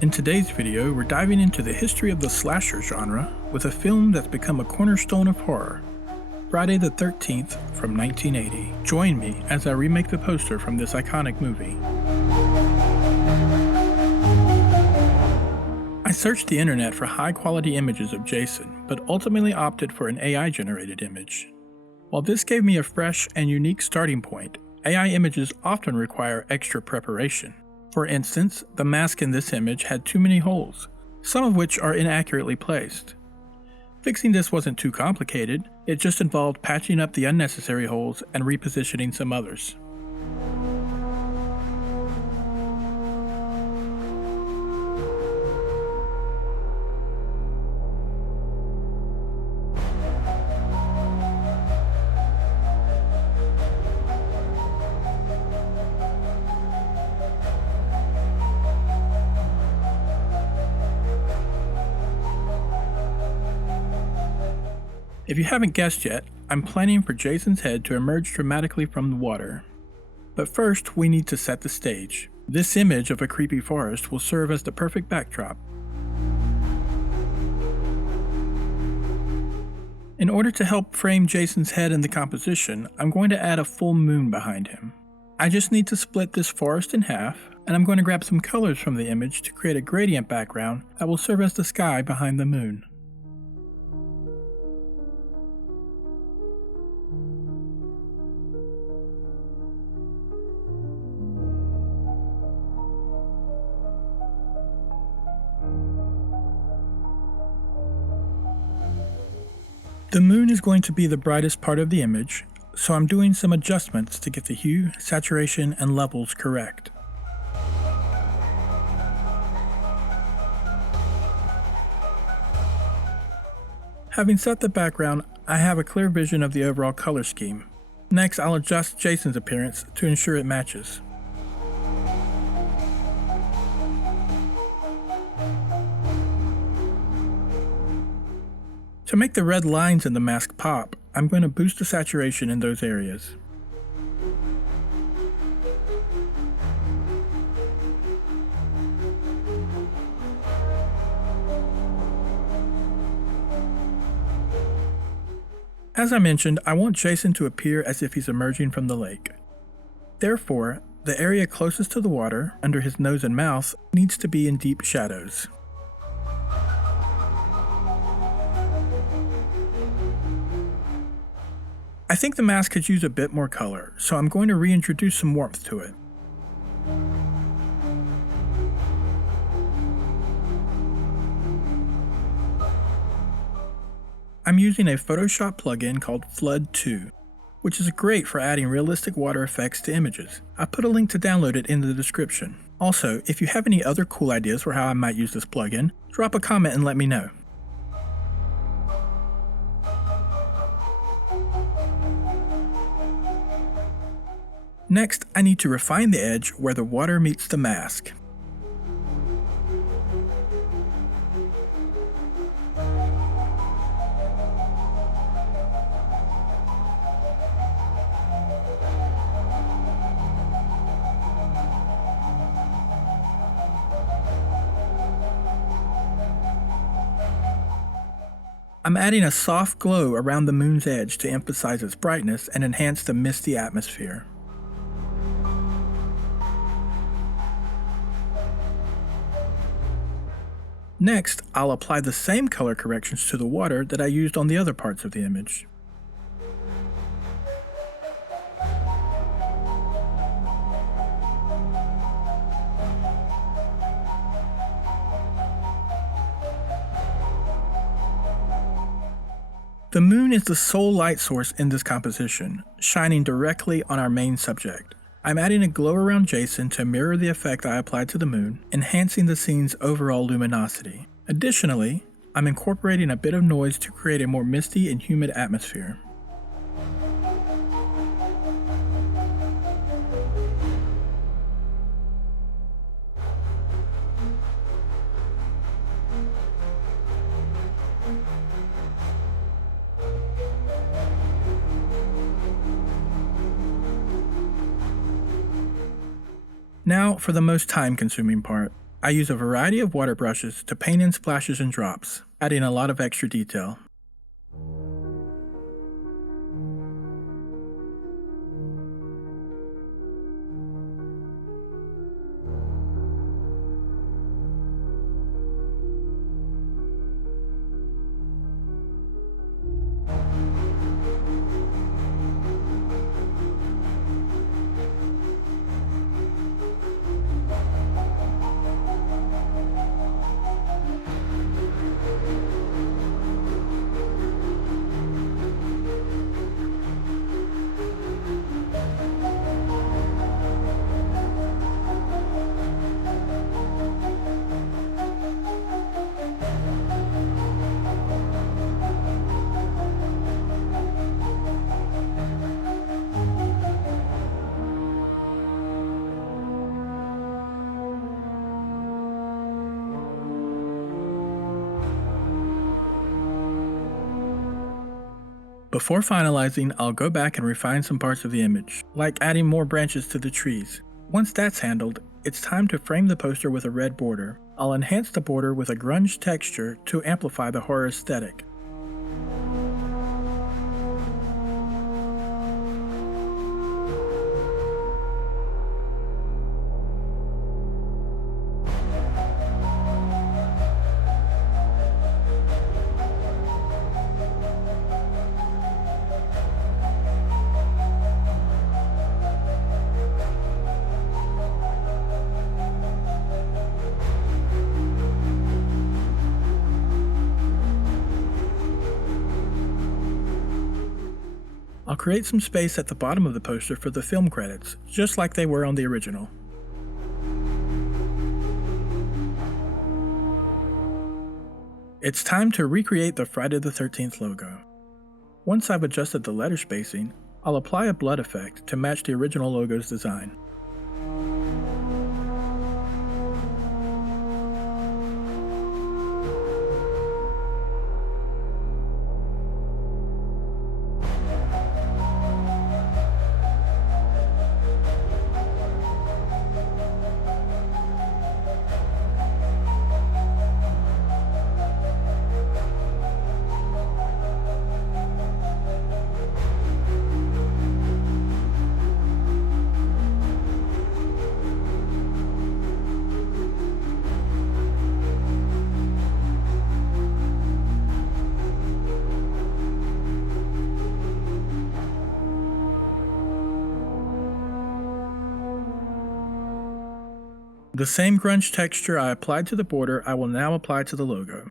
In today's video, we're diving into the history of the slasher genre with a film that's become a cornerstone of horror, Friday the 13th from 1980. Join me as I remake the poster from this iconic movie. I searched the internet for high-quality images of Jason, but ultimately opted for an AI-generated image. While this gave me a fresh and unique starting point, AI images often require extra preparation. For instance, the mask in this image had too many holes, some of which are inaccurately placed. Fixing this wasn't too complicated, it just involved patching up the unnecessary holes and repositioning some others. If you haven't guessed yet, I'm planning for Jason's head to emerge dramatically from the water. But first, we need to set the stage. This image of a creepy forest will serve as the perfect backdrop. In order to help frame Jason's head in the composition, I'm going to add a full moon behind him. I just need to split this forest in half, and I'm going to grab some colors from the image to create a gradient background that will serve as the sky behind the moon. The moon is going to be the brightest part of the image, so I'm doing some adjustments to get the hue, saturation, and levels correct. Having set the background, I have a clear vision of the overall color scheme. Next, I'll adjust Jason's appearance to ensure it matches. To make the red lines in the mask pop, I'm going to boost the saturation in those areas. As I mentioned, I want Jason to appear as if he's emerging from the lake. Therefore, the area closest to the water, under his nose and mouth, needs to be in deep shadows. I think the mask could use a bit more color, so I'm going to reintroduce some warmth to it. I'm using a Photoshop plugin called Flood 2, which is great for adding realistic water effects to images. I put a link to download it in the description. Also, if you have any other cool ideas for how I might use this plugin, drop a comment and let me know. Next, I need to refine the edge where the water meets the mask. I'm adding a soft glow around the moon's edge to emphasize its brightness and enhance the misty atmosphere. Next, I'll apply the same color corrections to the water that I used on the other parts of the image. The moon is the sole light source in this composition, shining directly on our main subject. I'm adding a glow around Jason to mirror the effect I applied to the moon, enhancing the scene's overall luminosity. Additionally, I'm incorporating a bit of noise to create a more misty and humid atmosphere. Now for the most time-consuming part. I use a variety of water brushes to paint in splashes and drops, adding a lot of extra detail. Before finalizing, I'll go back and refine some parts of the image, like adding more branches to the trees. Once that's handled, it's time to frame the poster with a red border. I'll enhance the border with a grunge texture to amplify the horror aesthetic. I'll create some space at the bottom of the poster for the film credits, just like they were on the original. It's time to recreate the Friday the 13th logo. Once I've adjusted the letter spacing, I'll apply a blood effect to match the original logo's design. The same grunge texture I applied to the border, I will now apply to the logo.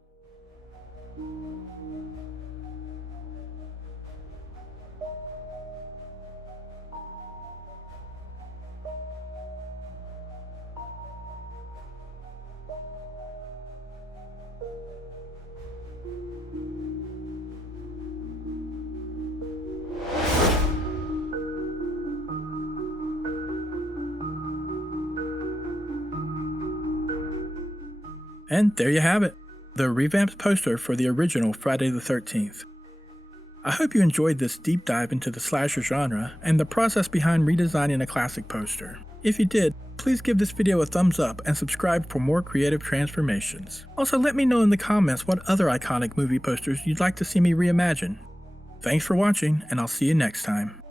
And there you have it, the revamped poster for the original Friday the 13th. I hope you enjoyed this deep dive into the slasher genre and the process behind redesigning a classic poster. If you did, please give this video a thumbs up and subscribe for more creative transformations. Also, let me know in the comments what other iconic movie posters you'd like to see me reimagine. Thanks for watching, and I'll see you next time.